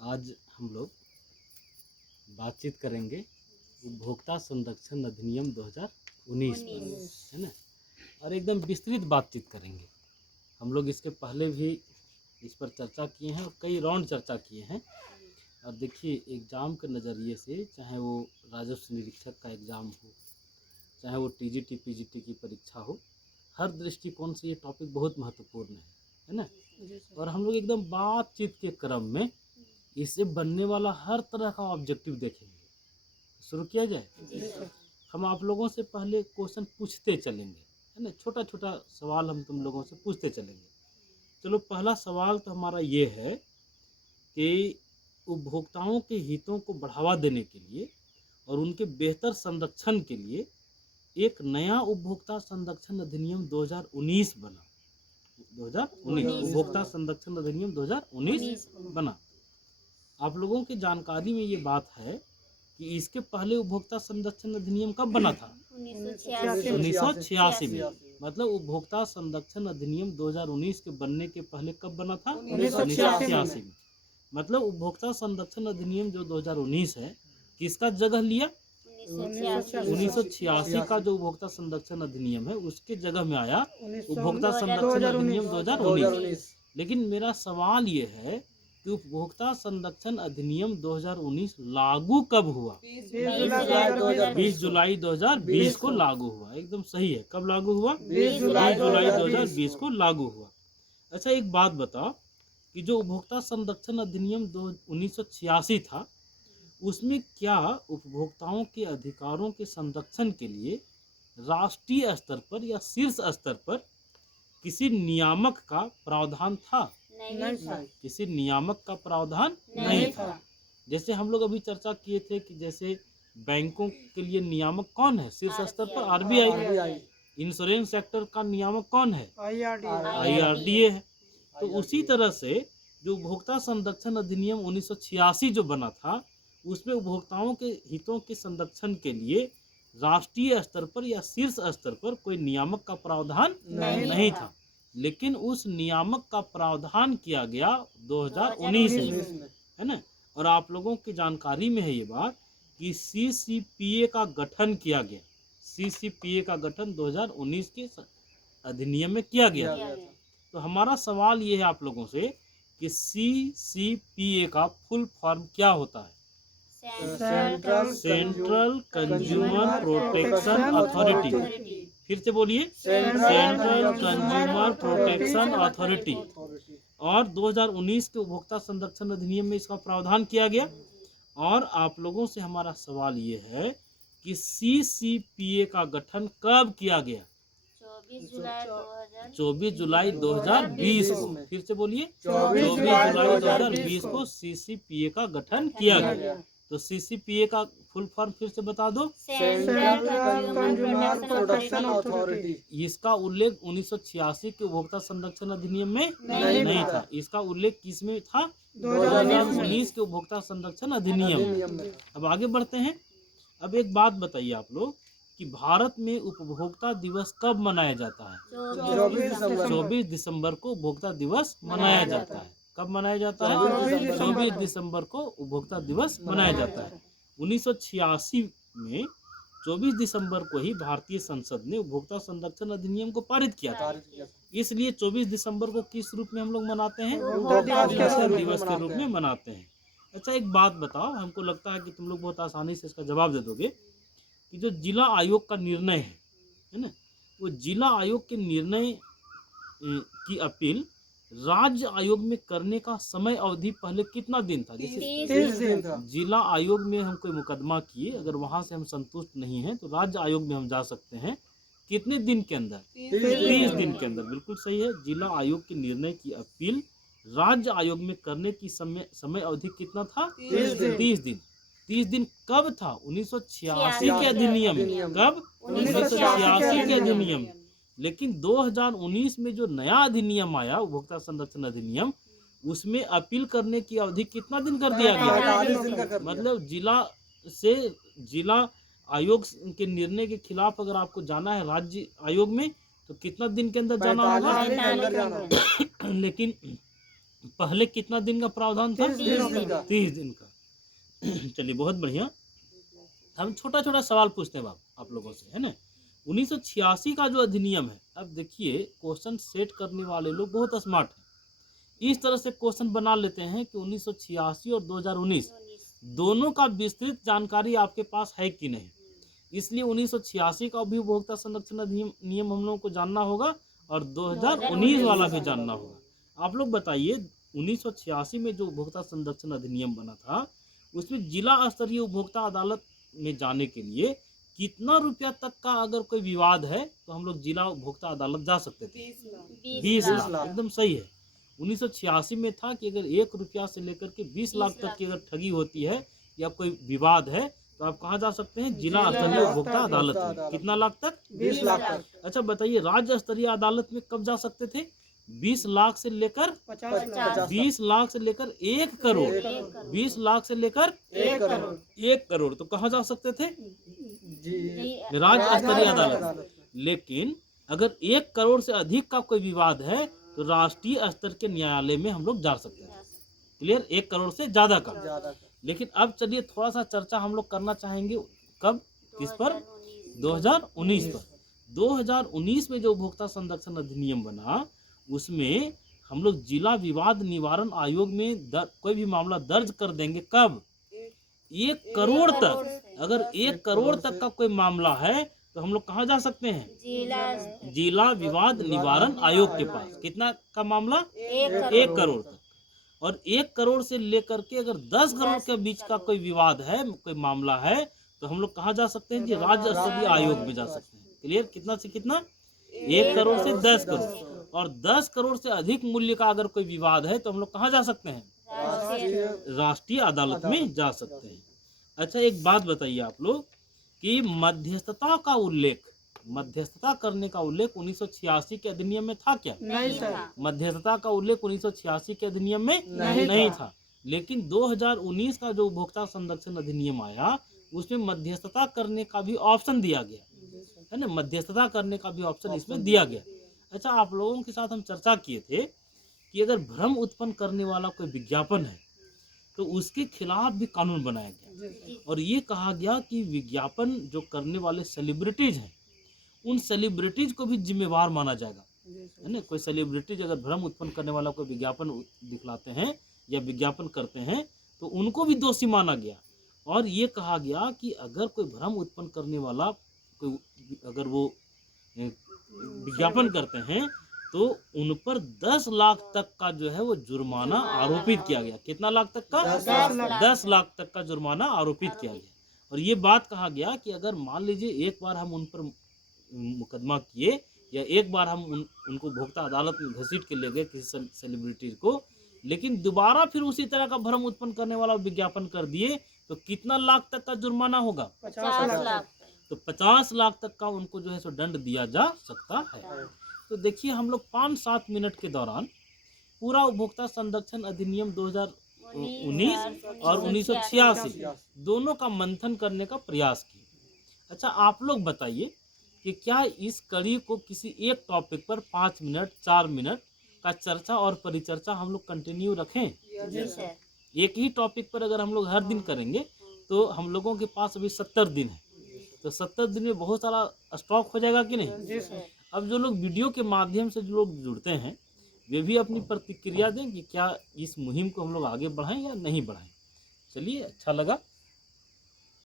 आज हम लोग बातचीत करेंगे उपभोक्ता संरक्षण अधिनियम 2019 पर, है ना। और एकदम विस्तृत बातचीत करेंगे। हम लोग इसके पहले भी इस पर चर्चा किए हैं और कई राउंड चर्चा किए हैं। और देखिए, एग्ज़ाम के नज़रिए से, चाहे वो राजस्व निरीक्षक का एग्ज़ाम हो, चाहे वो टीजीटी पीजीटी की परीक्षा हो, हर दृष्टिकोण से ये टॉपिक बहुत महत्वपूर्ण है ना। और हम लोग एकदम बातचीत के क्रम में इससे बनने वाला हर तरह का ऑब्जेक्टिव देखेंगे। शुरू किया जाए। हम आप लोगों से पहले क्वेश्चन पूछते चलेंगे, है ना। छोटा छोटा सवाल हम तुम लोगों से पूछते चलेंगे। चलो, पहला सवाल तो हमारा ये है कि उपभोक्ताओं के हितों को बढ़ावा देने के लिए और उनके बेहतर संरक्षण के लिए एक नया उपभोक्ता संरक्षण अधिनियम 2019 बना। 2019 उपभोक्ता संरक्षण अधिनियम 2019 बना। आप लोगों की जानकारी में ये बात है कि इसके पहले उपभोक्ता संरक्षण अधिनियम कब बना था? 1986 में। मतलब उपभोक्ता संरक्षण अधिनियम 2019 के बनने के पहले कब बना था? 1986 में। मतलब उपभोक्ता संरक्षण अधिनियम जो 2019 है, किसका जगह लिया? 1986 का जो उपभोक्ता संरक्षण अधिनियम है उसके जगह में आया उपभोक्ता संरक्षण अधिनियम 2019। लेकिन मेरा सवाल ये है कि उपभोक्ता संरक्षण अधिनियम 2019 लागू कब हुआ? 20 जुलाई 2020 को लागू हुआ। एकदम सही है। कब लागू हुआ? 20 जुलाई 2020 को लागू हुआ। अच्छा, एक बात बताओ कि जो उपभोक्ता संरक्षण अधिनियम 1986 था, उसमें क्या उपभोक्ताओं के अधिकारों के संरक्षण के लिए राष्ट्रीय स्तर पर या शीर्ष स्तर पर किसी नियामक का प्रावधान था? नहीं था। किसी नियामक का प्रावधान नहीं था। जैसे हम लोग अभी चर्चा किए थे कि जैसे बैंकों के लिए नियामक कौन है? शीर्ष स्तर पर आरबीआई। इंश्योरेंस सेक्टर का नियामक कौन है? आईआरडीए है। तो उसी तरह से जो उपभोक्ता संरक्षण अधिनियम 1986 जो बना था, उसमें उपभोक्ताओं के हितों के संरक्षण के लिए राष्ट्रीय स्तर पर या शीर्ष स्तर पर कोई नियामक का प्रावधान नहीं था। लेकिन उस नियामक का प्रावधान किया गया 2019 में, है ना। और आप लोगों की जानकारी में है ये बात कि सीसीपीए का गठन किया गया। सीसीपीए का गठन 2019 के अधिनियम में किया गया। तो हमारा सवाल ये है आप लोगों से कि सीसीपीए का फुल फॉर्म क्या होता है? Central consumer protection authority. फिर से बोलिए, सेंट्रल कंज्यूमर प्रोटेक्शन अथॉरिटी। और 2019 के उपभोक्ता संरक्षण अधिनियम में इसका प्रावधान किया गया। और आप लोगों से हमारा सवाल ये है कि सीसीपीए का गठन कब किया गया? 24 जुलाई 2020 को। फिर से बोलिए, 24 जुलाई 2020 को सीसीपीए का गठन किया गया। तो सीसीपीए का फुल फॉर्म फिर से बता दो। Central consumer protection authority. इसका उल्लेख 1986 के उपभोक्ता संरक्षण अधिनियम में नहीं था। इसका उल्लेख किस में था? 2019 के उपभोक्ता संरक्षण अधिनियम में। अब आगे बढ़ते हैं। अब एक बात बताइए आप लोग कि भारत में उपभोक्ता दिवस कब मनाया जाता है? 24 दिसंबर को उपभोक्ता दिवस मनाया जाता है। कब मनाया जाता है? 24 दिसंबर को उपभोक्ता दिवस मनाया जाता है। 1986 में 24 दिसंबर को ही भारतीय संसद ने उपभोक्ता संरक्षण अधिनियम को पारित किया था। इसलिए 24 दिसंबर को किस रूप में हम लोग मनाते हैं? उपभोक्ता दिवस के रूप में मनाते हैं। अच्छा, एक बात बताओ, हमको लगता है कि तुम लोग बहुत आसानी से इसका जवाब दे दोगे कि जो जिला आयोग का निर्णय है ना, वो जिला आयोग के निर्णय की अपील राज्य आयोग में करने का समय अवधि पहले कितना दिन था? जैसे 30 दिन था। जिला आयोग में हम कोई मुकदमा किए, अगर वहां से हम संतुष्ट नहीं हैं तो राज्य आयोग में हम जा सकते हैं। कितने दिन के अंदर? 30 दिन के अंदर। बिल्कुल सही है। जिला आयोग के निर्णय की अपील राज्य आयोग में करने की समय अवधि कितना था? 30 दिन। 30 दिन कब था? 1986 के अधिनियम में। कब? 1986 के अधिनियम। लेकिन 2019 में जो नया अधिनियम आया, उपभोक्ता संरक्षण अधिनियम, उसमें अपील करने की अवधि कितना दिन कर दिया गया? मतलब जिला आयोग के निर्णय के खिलाफ अगर आपको जाना है राज्य आयोग में तो कितना दिन के अंदर जाना होगा? लेकिन पहले कितना दिन का प्रावधान था? 30 दिन का। 30 दिन का। चलिए बहुत बढ़िया। हम छोटा छोटा सवाल पूछते हैं आप लोगों से, है ना। 1986 का जो अधिनियम है, अब देखिए क्वेश्चन सेट करने वाले लोग बहुत स्मार्ट हैं। इस तरह से क्वेश्चन बना लेते हैं कि 1986 और 2019 दोनों का विस्तृत जानकारी आपके पास है कि नहीं। इसलिए 1986 का भी उपभोक्ता संरक्षण अधिनियम नियम हम लोगों को जानना होगा और 2019 वाला भी जानना होगा। आप लोग बताइए 1986 में जो उपभोक्ता संरक्षण अधिनियम बना था उसमें जिला स्तरीय उपभोक्ता अदालत में जाने के लिए कितना रुपया तक का अगर कोई विवाद है तो हम लोग जिला उपभोक्ता अदालत जा सकते थे? 20 लाख। एकदम सही है। 1986 में था कि अगर 1 रुपया से लेकर के 20 लाख तक की अगर ठगी होती है या कोई विवाद है तो आप कहाँ जा सकते हैं? जिला स्तरीय उपभोक्ता अदालत में। कितना लाख तक? 20 लाख तक। अच्छा बताइए राज्य स्तरीय अदालत में कब जा सकते थे? 20 लाख से लेकर 50 20 लाख से लेकर 1 करोड़ 20 लाख से लेकर 1 करोड़ 1 करोड़ तो कहाँ जा सकते थे? जी राज्य स्तरीय अदालत। लेकिन अगर 1 करोड़ से अधिक का कोई विवाद है तो राष्ट्रीय स्तर के न्यायालय में हम लोग जा सकते हैं। क्लियर? 1 करोड़ से ज्यादा का। ज्यादा। लेकिन अब चलिए थोड़ा सा चर्चा हम लोग करना चाहेंगे कब, किस पर? 2019 पर। 2019 में जो उपभोक्ता संरक्षण अधिनियम बना उसमें हम लोग जिला विवाद निवारण आयोग में कोई भी मामला दर्ज कर देंगे कब? 1 करोड़ तक। अगर 1 करोड़ तक का कोई मामला है तो हम लोग कहाँ जा सकते हैं? जिला विवाद निवारण आयोग के पास। कितना का मामला? 1 करोड़ तक। और 1 करोड़ से लेकर के अगर 10 करोड़ के बीच का कोई विवाद है, कोई मामला है तो हम लोग कहाँ जा सकते हैं? जी राज्य स्तरीय आयोग में जा सकते हैं। क्लियर? कितना से कितना? 1 करोड़ से 10 करोड़। और 10 करोड़ से अधिक मूल्य का अगर कोई विवाद है तो हम लोग कहाँ जा सकते हैं? राष्ट्रीय अदालत में जा सकते हैं। अच्छा एक बात बताइए आप लोग कि मध्यस्थता का उल्लेख, मध्यस्थता करने का उल्लेख 1986 के अधिनियम में था क्या? नहीं सर। मध्यस्थता का उल्लेख 1986 के अधिनियम में नहीं था। लेकिन 2019 का जो उपभोक्ता संरक्षण अधिनियम आया उसमें मध्यस्थता करने का भी ऑप्शन दिया गया, है ना। मध्यस्थता करने का भी ऑप्शन इसमें दिया गया। अच्छा आप लोगों के साथ हम चर्चा किए थे कि अगर भ्रम उत्पन्न करने वाला कोई विज्ञापन है तो उसके खिलाफ भी कानून बनाया गया और ये कहा गया कि विज्ञापन जो करने वाले सेलिब्रिटीज हैं उन सेलिब्रिटीज को भी जिम्मेवार माना जाएगा, है ना। कोई सेलिब्रिटीज अगर भ्रम उत्पन्न करने वाला कोई विज्ञापन दिखलाते हैं या विज्ञापन करते हैं तो उनको भी दोषी माना गया। और ये कहा गया कि अगर कोई भ्रम उत्पन्न करने वाला कोई अगर वो विज्ञापन करते हैं तो उन पर 10 लाख तक का जो है वो जुर्माना आरोपित किया गया। कितना लाख तक का? 10 लाख तक का जुर्माना आरोपित किया गया। और ये बात कहा गया कि अगर मान लीजिए एक बार हम उन पर मुकदमा किए या एक बार हम उनको भोक्ता अदालत में घसीट के ले गए किसी सेलिब्रिटी को, लेकिन दोबारा फिर उसी तरह का भ्रम उत्पन्न करने वाला विज्ञापन कर दिए तो कितना लाख तक का जुर्माना होगा? 50 लाख। तो 50 लाख तक का उनको जो है सो दंड दिया जा सकता है। तो देखिए हम लोग 5-7 मिनट के दौरान पूरा उपभोक्ता संरक्षण अधिनियम 2019 और 1986 दोनों का मंथन करने का प्रयास किए। अच्छा आप लोग बताइए कि क्या इस कड़ी को किसी एक टॉपिक पर 5 मिनट 4 मिनट का चर्चा और परिचर्चा हम लोग कंटिन्यू रखें? एक ही टॉपिक पर अगर हम लोग हर दिन करेंगे तो हम लोगों के पास अभी 70 दिन है, तो 70 दिन में बहुत सारा स्टॉक हो जाएगा कि नहीं? अब जो लोग वीडियो के माध्यम से जो लोग जुड़ते हैं वे भी अपनी प्रतिक्रिया दें कि क्या इस मुहिम को हम लोग आगे बढ़ाएं या नहीं बढ़ाएं। चलिए अच्छा लगा।